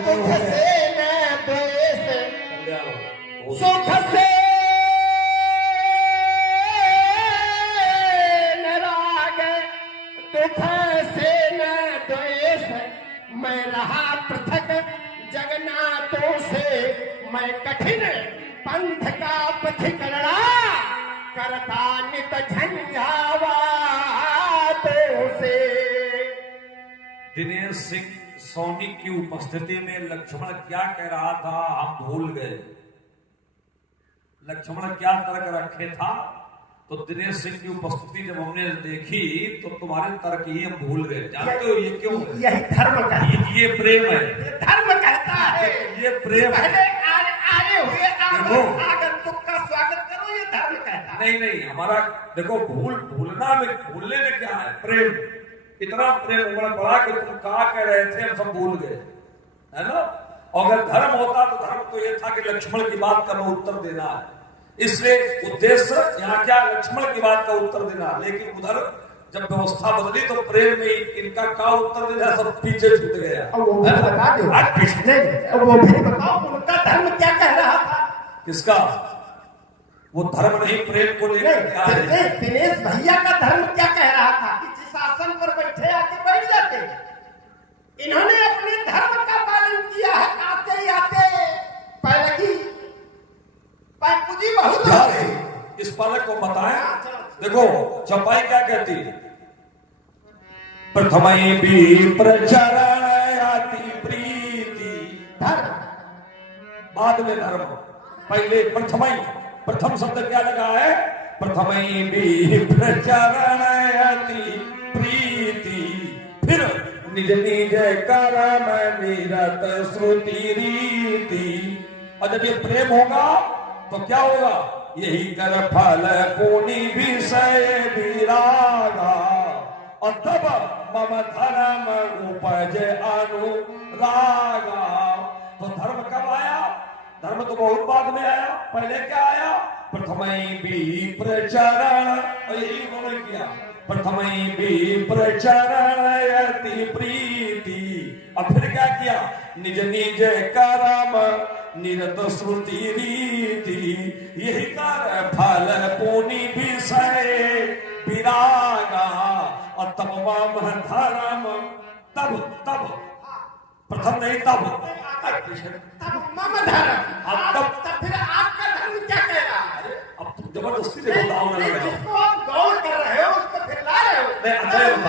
दुख से न द्वेष, सुख से न राग, दुख से न द्वेष। मैं रहा पृथक जगन्नाथों से, मैं कठिन पंथ का पथिकरणा, करता नित झंझावातों से। दिनेश सिंह सोनी की उपस्थिति में लक्ष्मण क्या कह रहा था हम भूल गए। लक्ष्मण क्या तर्क रखे था, तो दिनेश सिंह की उपस्थिति जब हमने देखी तो तुम्हारे तर्क ही हम भूल गए। जानते हो ये क्यों? यही धर्म का ये प्रेम है, धर्म कहता है। ये प्रेम है। पहले आए हुए आगंतुक का स्वागत करो, ये धर्म कहता है। नहीं हमारा देखो भूलने में क्या है? प्रेम। इतना प्रेम उमड़ पड़ा कि तुम कहा कह रहे थे हम सब भूल गए, है ना। और अगर धर्म होता तो धर्म तो ये था कि लक्ष्मण की बात का उत्तर देना है, इसलिए उद्देश्य यहाँ क्या लक्ष्मण की बात का उत्तर देना। लेकिन उधर जब व्यवस्था बदली तो प्रेम में इनका क्या उत्तर देना, सब पीछे छूट गया। वो भी बता दो, वो भी बताओ उनका धर्म क्या कह रहा था। किसका? वो धर्म नहीं प्रेम को लेकर क्या है? दिनेश भैया का धर्म क्या कह रहा था कि जिस आसन पर बैठे आके बैठ जाते। इन्होंने अपने धर्म का पालन किया है। आते ही आते पैकुजी बहुत हो गई। इस पालक को बताएं। देखो चौपाई क्या कहती है? प्रथमई भी प्रचरणाति प्रीति। धर्म बाद में धर्म, पहले प्रथमई। प्रथम शब्द क्या लगा है? प्रथमई भी प्रचरणाति प्रीति, फिर निज निज कर्म निरत श्रुति रीति। और जब ये प्रेम होगा तो क्या होगा? यही कर फल पुनि विषय विरागा, और तब मम धर्म उपज अनुरागा। तो धर्म कब आया? धर्म तो बहुत बाद में आया। पहले क्या आया? प्रथमई भी प्रचरण, और यही उन्होंने किया। प्रथमई भी प्रचरणयति प्रीति, और फिर क्या किया? निज निज कर्म निरत श्रुति रीति, यही कर फल पुनि विषय विरागा। और तब मम धर्म, तब प्रथम नहीं तब मम धर्म। तब फिर आपका धर्म क्या कह रहा है? अब जबरदस्ती से बताओ ना। जिसको आप गौर कर रहे हो उसको फिर ला रहे हो। मैं अच्छा धर्म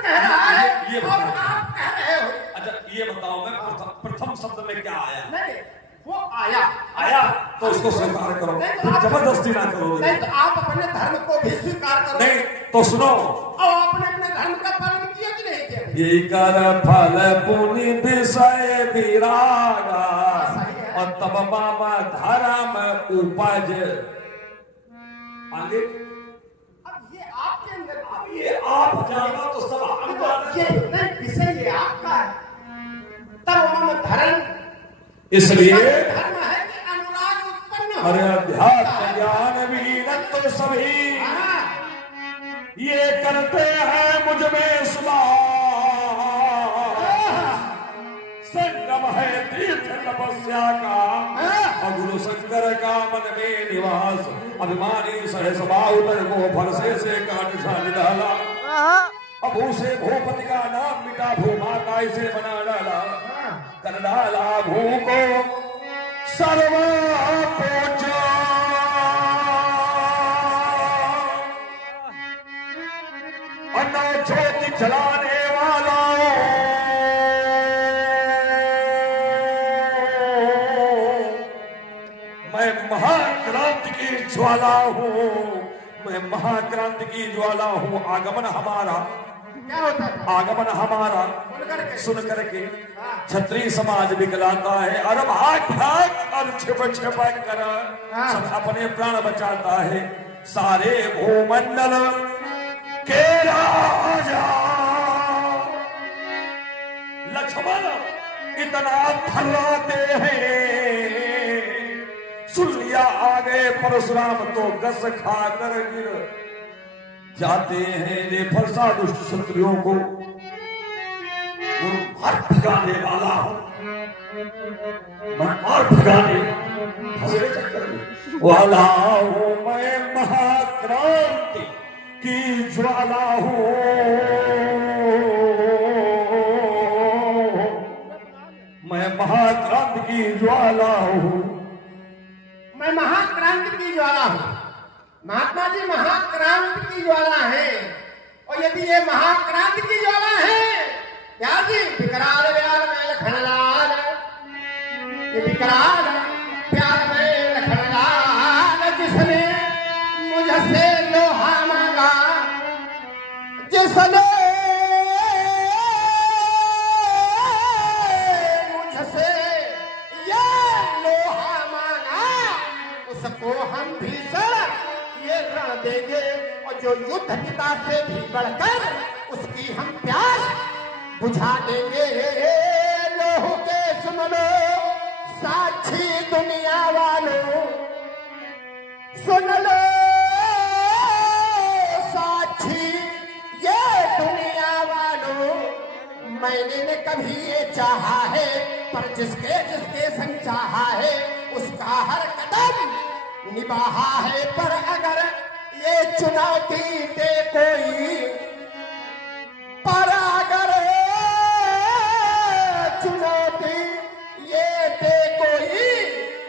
कह रहा है ये और बताओ। आप कह रहे हो। अच्छा ये बताओ, मैं प्रथम शब्द में क्या आया? नहीं, वो आया तो उसको स्वीकार करो, नहीं तो फिर जबरदस्ती ना करो। नहीं तो आप अपने धर्म को भी स्वीकार करो। नहीं तो सुनो, और आपने अपने धर्म का पालन किया कि नहीं किया? ये कर फल पुनि विषय विरागा, और तब मम धर्म उपज। आगे अब ये आपके अंदर, अब ये आप जाना तो सब हम जाना। ये नहीं विषय ये आपका है। तब मम धर्म, इसलिए धर्म है कि अनुराग उत्पन्न हो। अरे अध्यात्म ज्ञान वीरत तो सभी हाँ, ये करते हैं मुझ में संगम है तीर्थ तपस्या का, और गुरु शंकर का मन में निवास। अभिमानी सहस बाहुतर को फल से काट छान डाला, अब उसे भूपति का नाम मिटा, भूमाता इसे बना डाला, कर डाला भू को सर्वोच्च। अन्ना ज्योति जलाने वाला मैं महाक्रांति की ज्वाला हूँ, मैं महाक्रांति की ज्वाला हूँ। आगमन हमारा, क्या होता है? आगमन हमारा सुन करके क्षत्रिय समाज बिगलाता है, अरे भाग भाग और छिप कर सब अपने प्राण बचाता है। सारे भूमंडल के राजा लक्ष्मण इतना फैलाते हैं, सुन लिया आ गए परशुराम तो गस खाकर गिर जाते हैं। ये फरसा दुष्ट शत्रुओं को वो मार भगाने वाला हूं, मैं मार भगाने वाला हूं, मैं महाक्रांति की ज्वाला हूं, मैं महाक्रांति की ज्वाला हूं, मैं महाक्रांति की ज्वाला हूं। महात्मा जी महाक्रांति की ज्वाला है, और यदि ये महाक्रांति की ज्वाला है, क्या जी विकराल व्याल में लखनलाल, ये विकराल प्यार में लखनलाल, जिसने मुझसे लोहा मांगा, जिसने मुझसे ये लोहा मांगा, उसको हम भीषण ये रण देंगे, और जो युद्ध पिता से भी बढ़कर उसकी हम प्यास बुझा देंगे। लोहू के सुन लो साक्षी दुनिया वालों, सुन लो साक्षी ये दुनिया वालों, मैंने न कभी ये चाहा है, पर जिसके जिसके संग चाहा है उसका हर कदम निभाहा है। पर अगर ये चुनौती दे कोई, पर अगर चुनौती ये दे कोई,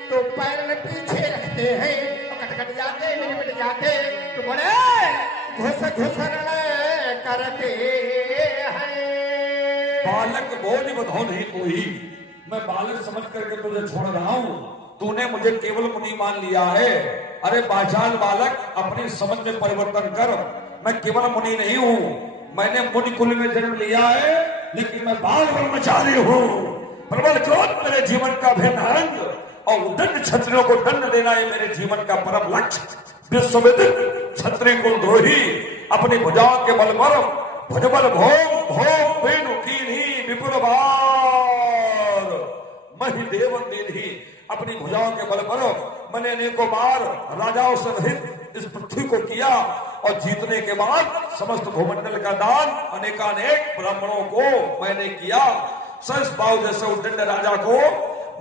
तो पैर में पीछे रखते हैं, तो कट जाते मिट जाते, तो बड़े घुस करते हैं। बालक बोझ बधो नहीं कोई, मैं बालक समझ करके तुझे छोड़ रहा हूं, तूने मुझे केवल मुनि मान लिया है। अरे बाचाल बालक, अपनी समझ में परिवर्तन कर, मैं केवल मुनि नहीं हूं, मैंने मुनि कुल में जन्म लिया है, लेकिन मैं बाल ब्रह्मचारी हूं। प्रबल क्रोध मेरे जीवन का भिन्न अंग, और दंड क्षत्रियों को दंड देना है मेरे जीवन का परम लक्ष्य। विश्वविदित क्षत्रिय कुलद्रोही अपनी भुजाओं के बल पर भुजबल भोम भोम वेणु कीन्ही विपुल भार, मही देवन दीन्ही, अपनी भुजाओं के बल पर मैंने अनेकों बार राजाओं से रहित इस पृथ्वी को किया, और जीतने के बाद समस्त भूमंडल का दान अनेकानेक ब्राह्मणों को मैंने किया। सहस बाहु जैसे उद्दंड राजा को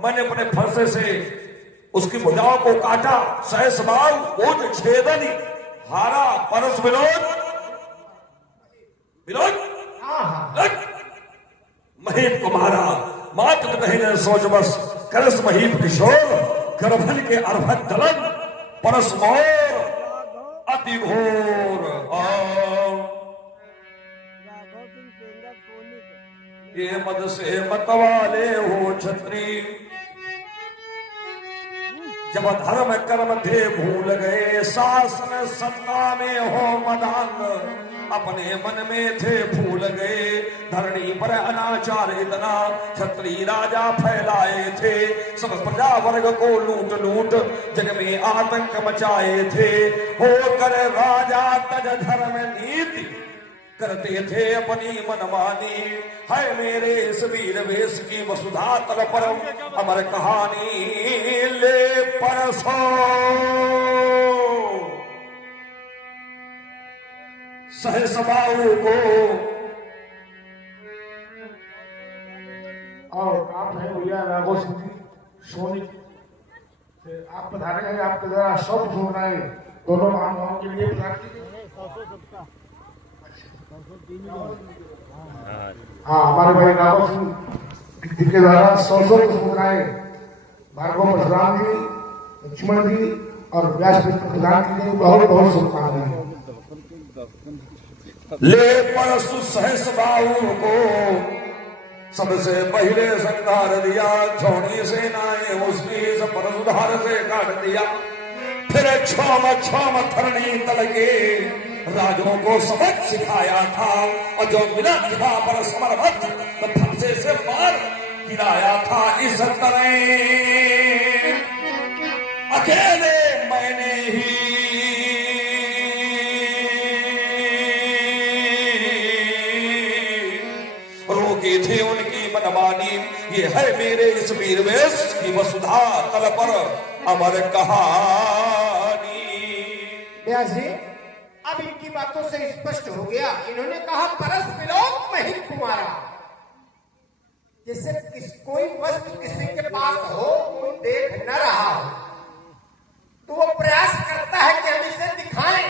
मैंने अपने फरसे से उसकी भुजाओं को काटा, सहस बाहु ओज छेदन हारा, परस विनोद महीप को मारा, मात्र नहीं सोच बस करस महीप किशोर, गर्भन के अर्भक दलन परस मोर अति घोर। ये मद से मतवाले हो छत्री, जब धर्म कर्म थे भूल गए, शासन सत्ता में हो मदांग, अपने मन में थे फूल गए, धरणी पर अनाचार इतना क्षत्रिय राजा फैलाए थे, सब प्रजा वर्ग को लूट लूट जग में आतंक मचाए थे। होकर राजा तज धर्म नीति करते थे अपनी मनमानी, है मेरे इस वीर वेश की वसुधा तल पर अमर कहानी ले परसो। सहस बाहु को और आप हैं भैया राघव सिंह जी सोनी, आप पधारे हैं, आपके द्वारा शब्द सुन रहे हैं, दोनों महानुभावों के लिए पधार। हाँ, हमारे भाई राघव सिंह जी के द्वारा 100 सुन रहे हैं, भार्गव परशुराम जी, लक्ष्मण जी और व्यास प्रधान जी ने बहुत बहुत शुभकामनाएं। ले परसु सहस बाहु को सबसे पहले संधार दिया, छोड़ी सेनाएं उसकी परसुधार से काट दिया, फिर क्षम धरणी तल के राजों को सबक सिखाया था, और जो मिला था पर समर्थ तो फंसे से मार गिराया था। इस तरह अकेले मैंने ही रोकी थी उनकी मनमानी, ये है मेरे इस वीरवेश की वसुधा तल पर अमर कहानी। व्यास जी, अब इनकी बातों से स्पष्ट हो गया, इन्होंने कहा परस विलोक मही कुमारा, जैसे कोई वस्तु किसी के पास हो, कोई देख न रहा हो, तो वो प्रयास करता है कि हम इसे दिखाएं।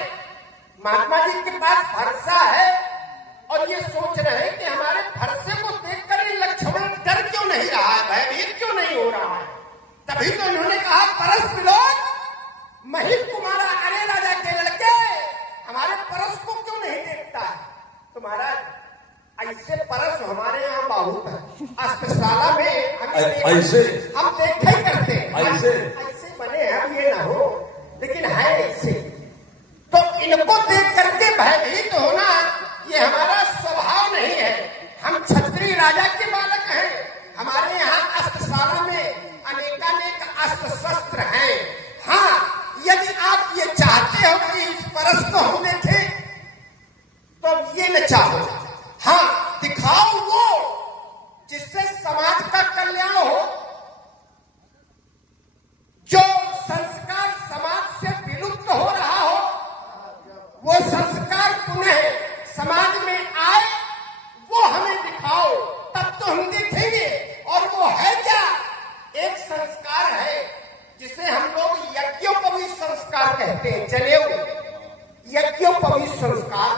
महात्मा जी के पास फरसा है और ये सोच रहे हैं कि हमारे फरसे को देखकर ये लक्ष्मण डर क्यों नहीं रहा है, भयभीत क्यों नहीं हो रहा है। तभी तो इन्होंने कहा, परस विलोक महिल कुमारा, अरे राजा के लड़के हमारे परस को क्यों नहीं देखता है। तो महाराज ऐसे परस हमारे यहाँ बहुत है, अस्पताला में ऐसे हम देखे ही करते हैं, ऐसे बने हम ये ना हो, लेकिन है ऐसे। तो इनको देख करके भयभीत होना ये हमारा स्वभाव नहीं है। हम क्षत्रिय राजा के बालक हैं, हमारे यहाँ अस्त्रशाला में अनेकानेक अस्त्र शस्त्र हैं। हाँ, यदि आप ये चाहते हो कि इस परस को हम देखें, तो ये न चाहो, हाँ दिखाओ वो जिससे समाज का कल्याण हो, जो संस्कार समाज से विलुप्त हो रहा हो, वो संस्कार पुनः समाज में आए, वो हमें दिखाओ, तब तो हम देखेंगे। और वो है क्या? एक संस्कार है जिसे हम लोग यज्ञोपवीत संस्कार कहते हैं, जनेऊ यज्ञोपवीत संस्कार।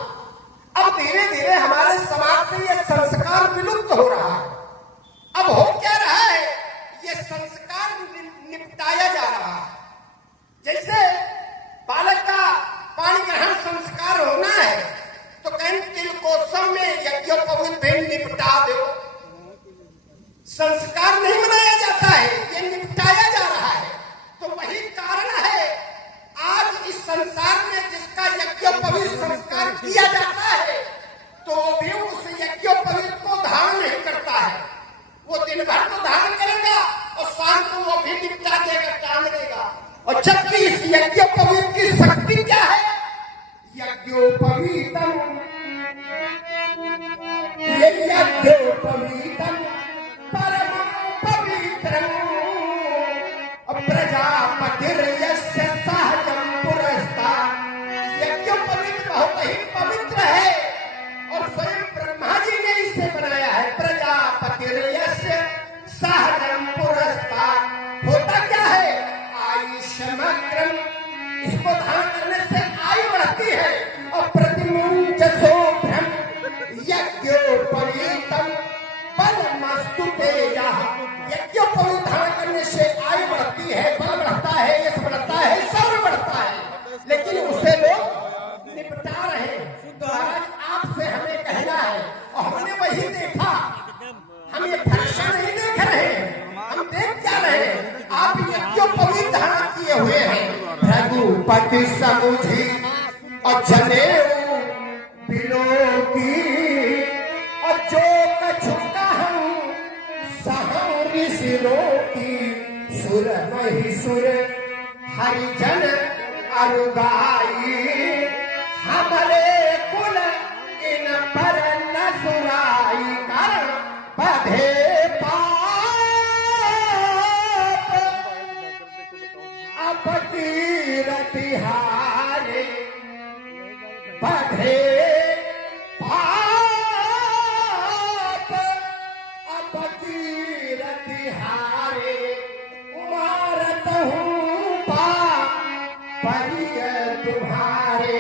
अब धीरे धीरे हमारे समाज से ये संस्कार विलुप्त हो रहा है। अब हो क्या रहा है, ये संस्कार निपटाया जा रहा है। जैसे बालक का पाणी ग्रहण संस्कार होना है, तो कहीं तिलकोत्सव में यज्ञोपवीत भी निपटा दो। संस्कार नहीं मनाया जाता है, ये निपटाया जा रहा है। तो वही कारण है आज इस संसार में जिसका यज्ञोपवीत संस्कार किया जाता है, तो वो भी उस यज्ञोपवीत को धारण नहीं करता है। वो दिन भर तो धारण करेगा और शाम को वो भी निपटा देगा, टांग देगा। और जबकि इस यज्ञोपवीत की शक्ति क्या है? यज्ञोपवीतम, ये यज्ञोपवीतम परम पवित्रम प्रजापतिर्यस्य सहजम पुरस्तात्। यज्ञोपवीत बहुत ही पवित्र है और स्वयं ब्रह्मा जी ने इसे बनाया है। प्रजापतिर्यस्य सहजम पुरस्तात्। होता क्या है? आयुष्मग्रम, इसको धारण करने से आयु बढ़ती है। और प्रतिमुंचसो ब्रह्म यज्ञोपवीतम बलमस्तु तेजः। यज्ञोपवीत धारण करने से आयु बढ़ती है, बल बढ़ता है, यश बढ़ता है, शौर्य बढ़ता है। लेकिन उसे लोग निपटा रहे हैं। तो आज आपसे हमें कहना है, और हमने वही देखा, हम ये फर्शा नहीं देख रहे हैं, हम देख क्या रहे हैं? आप यज्ञोपवीत धारण किए हुए हैं। रघुपति समुझी और जनेऊ बिलोकी, और जो कछुका हम सहम ऋषिरोकी। सुर महिषुर हरिजन अरुगाई, हमारे कुल इन पर न सुराई। कारण बधे पाप अपकीरति हारे, बधे अपकीरति हारे। उमारत हूँ परिय तुम्हारे,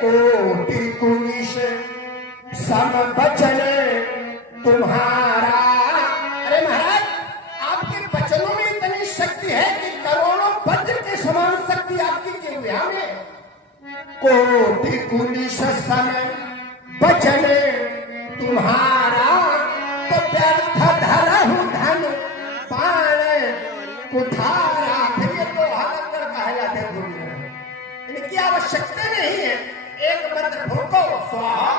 कोटि कुनिश सम बचन तुम्हारा। अरे महाराज, आपके बचनों में इतनी शक्ति है कि करोड़ों वज्र के समान शक्ति आपकी जिह्वा में। कोटि कुनिश सम बचन तुम्हारा, तो व्यर्थ धरहु धन पाण कुठारा। फिर ये तो हालंकर कहा जाते हैं, इनकी आवश्यकता नहीं है। एक मंत्र भूको स्वाहा,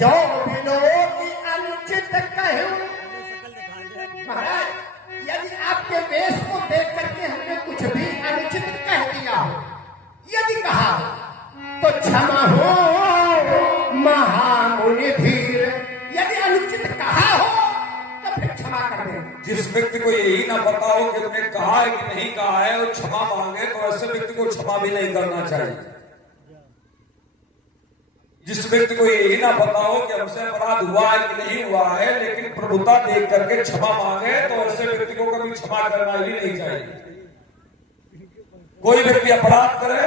जो विलोकी अनुचित कहूं। महाराज, यदि आपके वेश को देख करके हमने कुछ भी अनुचित कह दिया हो, यदि कहा तो क्षमा हो महामुनि धीर। यदि अनुचित कहा हो तो फिर क्षमा कर दें। जिस व्यक्ति को यही ना पता हो कि तुमने कहा है कि नहीं कहा है और क्षमा मांगे, तो ऐसे व्यक्ति को क्षमा भी नहीं करना चाहिए। जिस व्यक्ति को यही ना पता हो कि हमसे अपराध हुआ है कि नहीं हुआ है, लेकिन प्रभुता देख करके क्षमा मांगे, तो ऐसे व्यक्ति को कभी क्षमा करना ही नहीं चाहिए। कोई व्यक्ति अपराध करे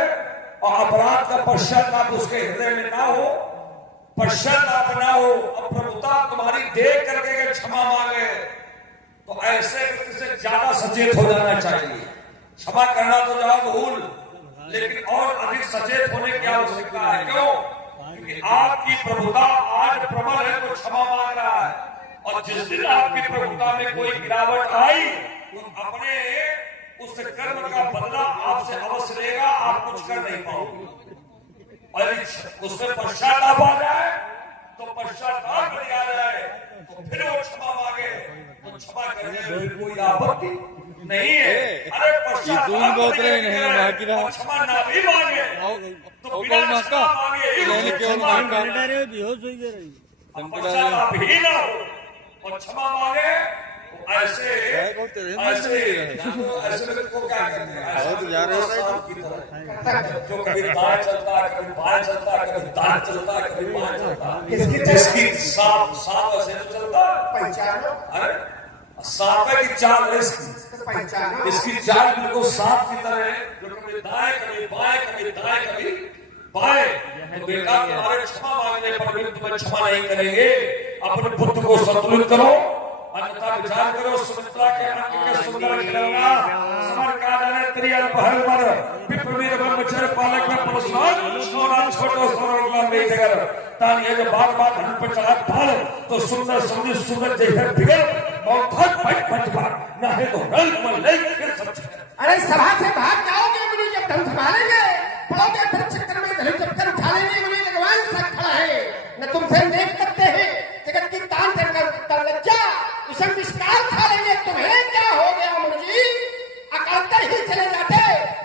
और अपराध का पश्चाताप उसके हृदय में ना हो, पश्चाताप ना हो, और प्रभुता तुम्हारी देख करके क्षमा मांगे, तो ऐसे व्यक्ति से ज्यादा सचेत हो जाना चाहिए। क्षमा करना तो जाओ भूल, लेकिन और अधिक सचेत होने की आवश्यकता है। क्यों? क्योंकि आपकी प्रभुता आज प्रबल है तो क्षमा मांग रहा है, और जिस दिन आपकी प्रभुता में कोई गिरावट आई तो अपने उस कर्म का बदला आपसे अवश्य लेगा, आप कुछ कर नहीं पाओगे। और उसमें पश्चाताप आ जाए तो पश्चाताप नहीं आ जाए तो फिर वो क्षमा मांगे, तो क्षमा करने में कोई आपत्ति नहीं है। अरे पश्चाताप क्षमा ना भी मांगे तो बिना क्षमा मांगे पश्चाताप ही ना हो, और क्षमा मांगे ऐसे को क्या करते हैं, जो कभी दाएं चलता है, कभी बाएं चलता है, कभी दाएं चलता है, कभी बाएं चलता है, जिसकी सांप ऐसे तो चलता है। अरे सांप की चाल है इसकी चाल बिल्कुल सांप की तरह है, जो कभी दाएं कभी बाएं, कभी दाएं कभी बाएं। तो बेटा तुम्हारे क्षमा मांगने पर भी तुम्हें क्षमा नहीं करेंगे। अपने पुत्र को संतुलित करो, अन्यथा विचार करो। सुमित्रा के अंक के सुंदर खिलौना समर कानन त्रियल पहल पर पिपवीर ब्रह्मचर्य पालक में परसवान सोना छोटो सोना में जगर तान ये जो बार बार धन पर चढ़ा ढाल तो सुंदर सुंदर सुंदर जैसे बिगड़ बहुत फट फट बार ना है तो रल में ले फिर सब। अरे सभा से भाग जाओगे मुझे जब धन संभालेंगे, पड़ोगे फिर चक्कर में धन चक्कर उठा लेंगे। मुझे भगवान सा खड़ा है न तुमसे देख करते हैं जगत की तान कर लज्जा विषम विस्तार खा लेंगे। तुम्हें क्या हो गया मुनि? अकलते ही चले जाते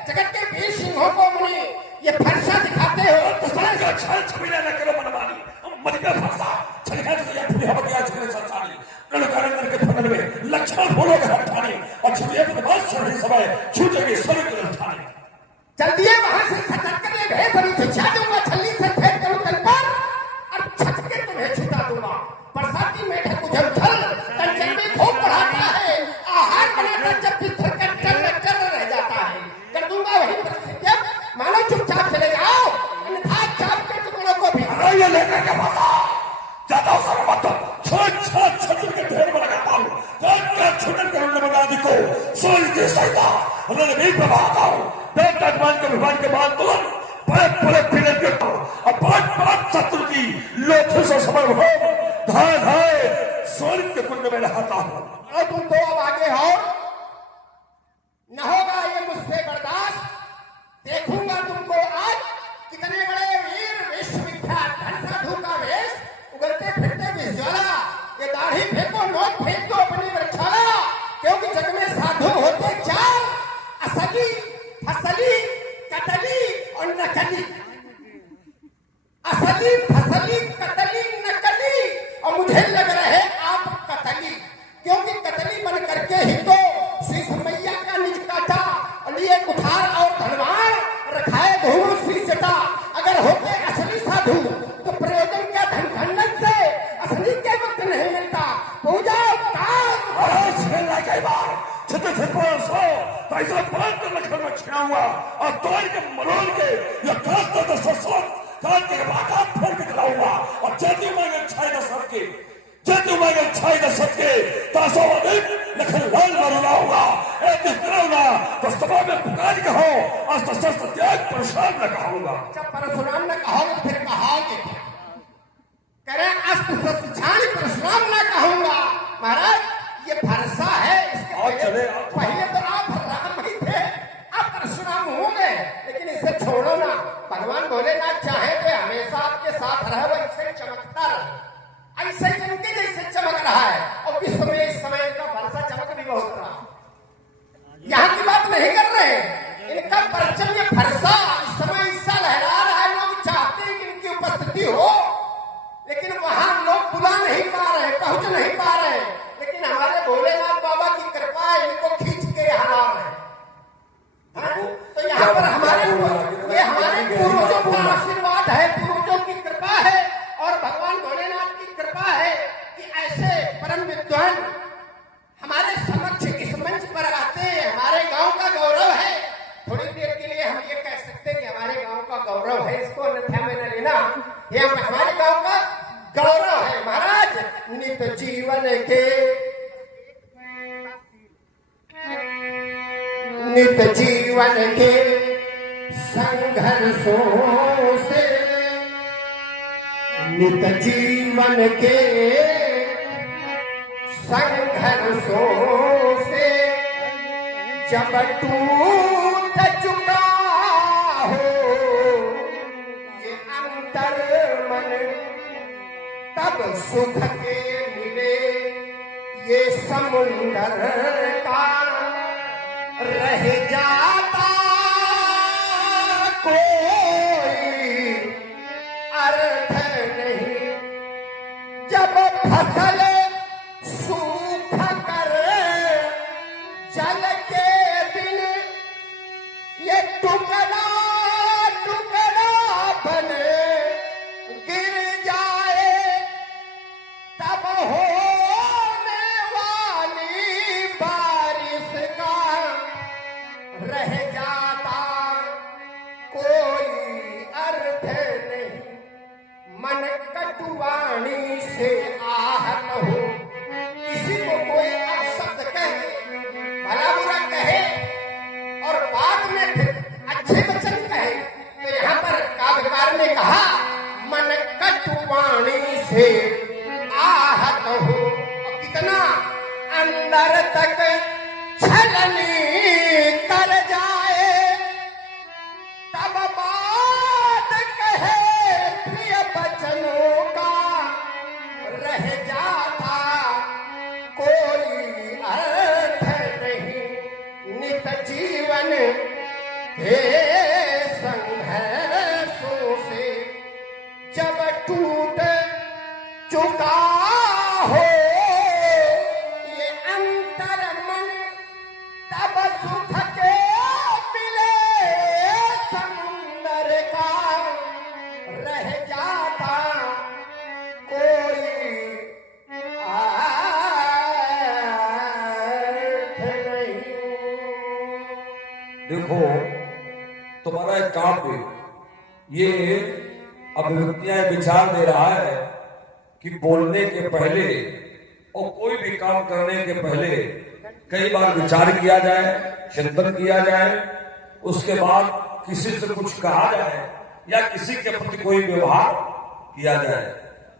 जगत के वीर सिंहों को मुनि ये फरसा दिखाते हो। तो छल छबीला न करो मनमानी, मत का फरसा छलका तो या पूरी हवा दिया छले संसारी रणकारण करके फंदन में लक्षण बोलो के हटाने और छबिया के बाद सभी समय छूटेगी स्वर्ग के स्थाने। चल दिए वहां से खटक कर ले गए बड़ी छिछा दूंगा, छल्ली से फेंक करूं तल पर और छत के तुम्हें छुटा दूंगा। बरसाती में उजल थल कंचन में खूब बढ़ाता है, आहार बनाता जब भी थरकर चल रह जाता है। कर दूंगा वही परिस्थिति, मानो चुपचाप चले जाओ, अन्यथा चाप के टुकड़ों को भी ये लेकर के भागा ज्यादा समय मत छोट छत्र के ढेर में लगाता हूँ। छत्र के हमने बना दी को सूर्य की सहिता उन्होंने भी प्रभाता हूँ। पेट तकमान के विभाग के बाद तुरंत बड़े पीड़े के और पांच शत्रु की लोथों से समर हो धाय धाय स्वर्ग के कुंड में नहाता हूँ। और तुम तो अब आगे हो, न होगा ये मुझसे बर्दाश्त। देखूंगा तुमको आज कितने बड़े वीर विश्वविख्यात धन साधु का वेश, उगलते फिरते विज्वाला। ये दाढ़ी फेंको, नोट फेंक दो अपनी वृक्षाला, क्योंकि जग में साधु होते चार, असली फसली कतली और नकली। असली फसली कतली नकली, और मुझे लग रहे आप कतली, क्योंकि कतली बन करके ही तो श्री समैया का निज काटा और लिए कुठार और धनवान रखाए घूम श्री जटा। अगर होते असली साधु तो प्रयोजन क्या धन खंडन से, असली के वक्त नहीं मिलता। पूजा ऐसा बात तो लखन में छियाऊंगा और तोड़ के मरोड़ के या काट तो ससुर काट के बाकात फोड़ के खिलाऊंगा। और जैसे मैं छाई न सबके जैसे मैं छाई न सबके तासो लखन लाल मरुलाऊंगा। ऐसे करूंगा तो सभा में पुकार के हो और शस्त्र त्याग परशुराम न कहूंगा। जब परशुराम न कहोगे फिर कहोगे कह रहे अस्त्र शस्त्र छाड़ी परशुराम न कहूंगा। महाराज ये भरसा है, इसके पहले तो आप राम ही थे, आप परशुराम होंगे, लेकिन इसे छोड़ो ना। भगवान भोलेनाथ चाहे तो हमेशा आपके साथ रहे, वो इससे चमकता रहे, ऐसे चमके जैसे चमक रहा है। और विश्व में इस समय का भरसा चमक भी बहुत रहा। यहाँ की बात नहीं कर रहे, इनका परचम ये भरसा इस समय ऐसा लहरा रहा है। लोग चाहते हैं कि इनकी उपस्थिति हो, लेकिन वहां लोग बुला नहीं पा रहे, पहुंच नहीं पा रहे। लेकिन हमारे भोलेनाथ बाबा की कृपा है, इनको खींच के यहाँ ला रहे। तो यहाँ पर हमारे पूर्वजों का आशीर्वाद है, पूर्वजों की कृपा है। नित जीवन के नित जीवन के संघर्षों से नित जीवन के संघर्षों से जब टूट चुका हो ये अंतर मन तब सुख के मिले ये समुंदर का रह जाता कोई अर्थ नहीं जब फसल सूख कर जल के बिन ये टुकड़ा टुकड़ा बने गिर जाए तब होने वाली बारिश का रह जाता कोई अर्थ नहीं मन कटुवाणी से आहत हो किसी को कोई अपशब्द कहे भला बुरा कहे और बाद में फिर अच्छे वचन कहे तो यहाँ पर काव्यकार ने कहा मन कटुवाणी से आहत हो और कितना अंदर तक छलनी कर जाए तब बात कहे प्रिय बचनों का रह जाता कोई अर्थ नहीं नित जीवन के संघर्षों से जब टूट चुका हो ये अंतर मन तब सुख के मिले समुंदर का रह जाता कोई अर्थ नहीं। देखो तुम्हारा एक काव्य ये अभिव्यक्तियां विचार दे रहा है कि बोलने के पहले और कोई भी काम करने के पहले कई बार विचार किया जाए, चिंतन किया जाए, उसके बाद किसी से कुछ कहा जाए या किसी के प्रति कोई व्यवहार किया जाए।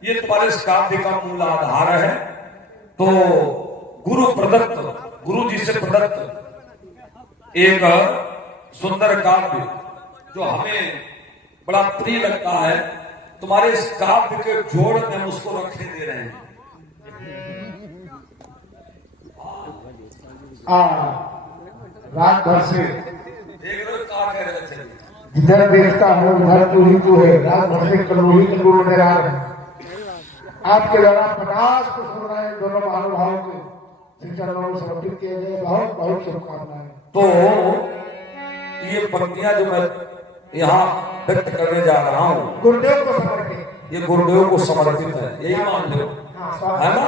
ये तुम्हारे इस काव्य का मूल आधार है। तो गुरु प्रदत्त, गुरु जी से प्रदत्त एक सुंदर काव्य जो हमें बड़ा प्रिय लगता है, तुम्हारे इस काव्य के जोड़ में हम उसको रखे दे रहे हैं। रात भर से देख रहे हो क्या कह रहे थे? जिधर देखता हूँ उधर तू ही तू है। रात भर से कलोही कलोल में रहा है। आपके द्वारा 50 को सुन रहे हैं दोनों महानुभावों के श्री चरणों में समर्पित किए गए। बहुत बहुत शुभकामनाएं। तो ये पंक्तियां जो मैं यहाँ व्यक्त करने जा रहा हूँ गुरुदेव को समर्पित, ये गुरुदेव को समर्पित है, यही मान लो, है ना?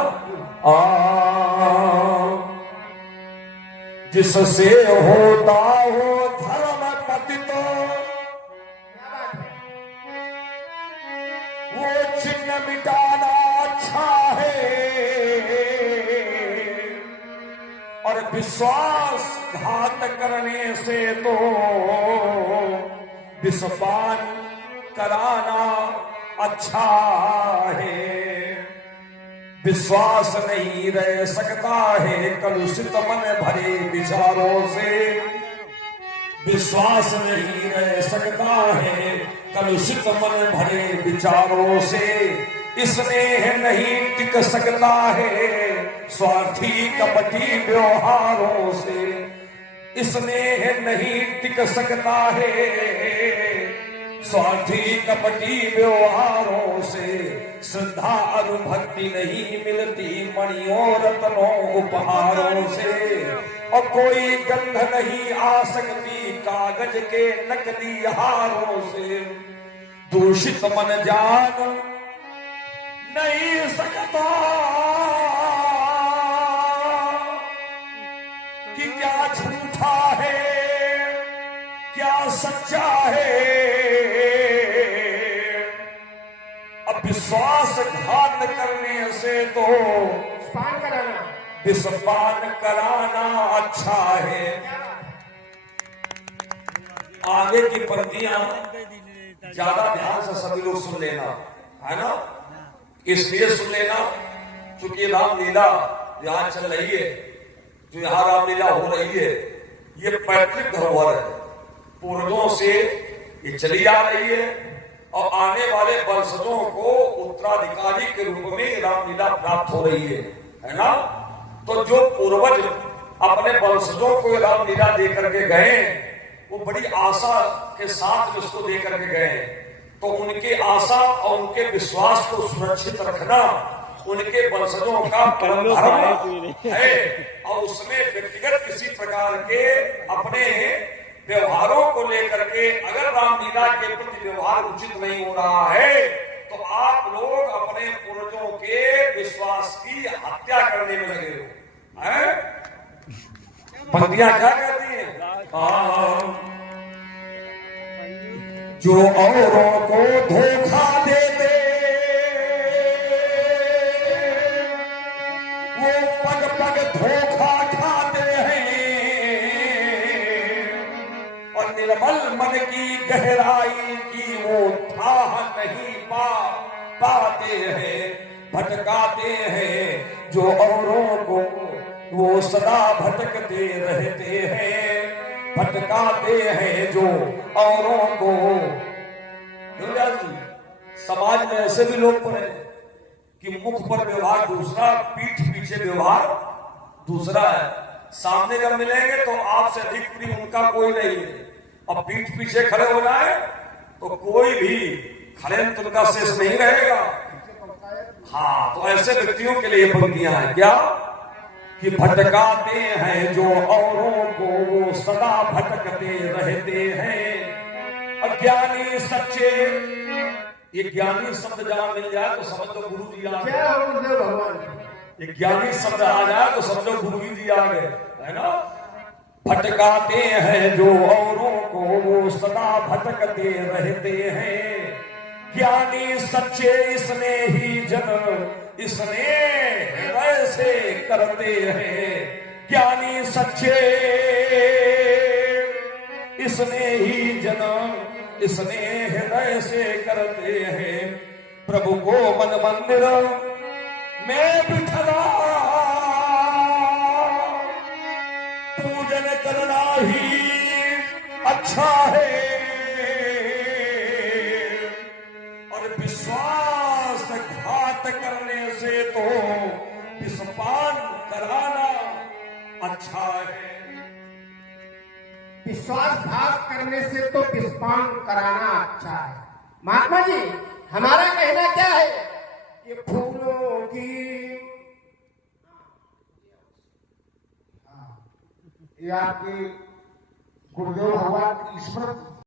जिससे होता हो धर्म पतित वो चिन्ह मिटाना अच्छा है और विश्वासघात करने से तो विषपान कराना अच्छा है। विश्वास नहीं रह सकता है कलुषित मन भरे विचारों से। विश्वास नहीं रह सकता है कलुषित मन भरे विचारों से। स्नेह नहीं टिक सकता है स्वार्थी कपटी व्यवहारों से। स्नेह नहीं टिक सकता है स्वार्थी कपटी व्यवहारों से। श्रद्धा अनुभक्ति नहीं मिलती मणियों रत्नों उपहारों से। और कोई गंध नहीं आ सकती कागज के नकली हारों से। दूषित मन जान नहीं सकता कि क्या झूठा है क्या सच्चा है। अब विश्वासघात करने से से तो स्नान कराना, विषपान कराना अच्छा है। आगे की पंक्तियां ज्यादा ध्यान से सभी लोग सुन लेना, है ना, इसलिए सुन लेना क्योंकि रामलीला यहाँ चल रही है, जो यहाँ रामलीला हो रही है, ये पैतृक धरोहर है, पूर्वजों से ये चली आ रही है और आने वाले वंशजों को उत्तराधिकारी के रूप में रामलीला प्राप्त हो रही है ना। तो जो पूर्वज अपने वंशजों को रामलीला दे करके गए, वो बड़ी आशा के साथ उसको दे करके गए, तो उनके आशा और उनके विश्वास को सुरक्षित रखना उनके वंशजों का परम धर्म है। और उसमें व्यक्तिगत किसी प्रकार के अपने व्यवहारों को लेकर के अगर रामलीला के प्रति व्यवहार उचित नहीं हो रहा है, तो आप लोग अपने पूर्वजों के विश्वास की हत्या करने में लगे हो, हैं? पंक्तियां क्या कहती हैं? जो औरों को धोखा देते वो पग पग धोखा खाते हैं, और निर्मल मन की गहराई की वो थाह नहीं पाते हैं, भटकाते हैं जो औरों को, वो सदा भटकते रहते हैं, भटकाते हैं जो औरों को। समाज में ऐसे भी लोग पड़े कि मुख पर व्यवहार दूसरा, पीठ पीछे व्यवहार दूसरा है। सामने जब मिलेंगे तो आपसे अधिक प्रिय उनका कोई नहीं है, और पीठ पीछे खड़े हो जाए तो कोई भी खड़े उनका शेष नहीं रहेगा। हाँ, तो ऐसे व्यक्तियों के लिए पंक्तियां हैं क्या कि भटकाते हैं जो औरों को, वो सदा भटकते रहते हैं। अज्ञानी सच्चे, ये ज्ञानी शब्द जहां मिल जाए तो समझ लो गुरु जी आ गए, भगवान। ये ज्ञानी शब्द आ जाए तो समझ लो गुरु जी आ गए, है ना। भटकाते हैं जो औरों को, वो सदा भटकते रहते हैं। ज्ञानी सच्चे इसने ही जन्म, इसने हृदय से करते हैं। ज्ञानी सच्चे इसने ही जन्म, इसने हृदय से करते हैं। प्रभु को मन मंदिर में बिठला, पूजन करना ही अच्छा है, और विश्वास घात करने से तो विषपान कराना अच्छा है। विश्वासघात करने से तो विषपान कराना अच्छा है। महात्मा जी, हमारा कहना क्या है कि फूलों की, ये आपकी गुरुदेव भगवान की स्मृति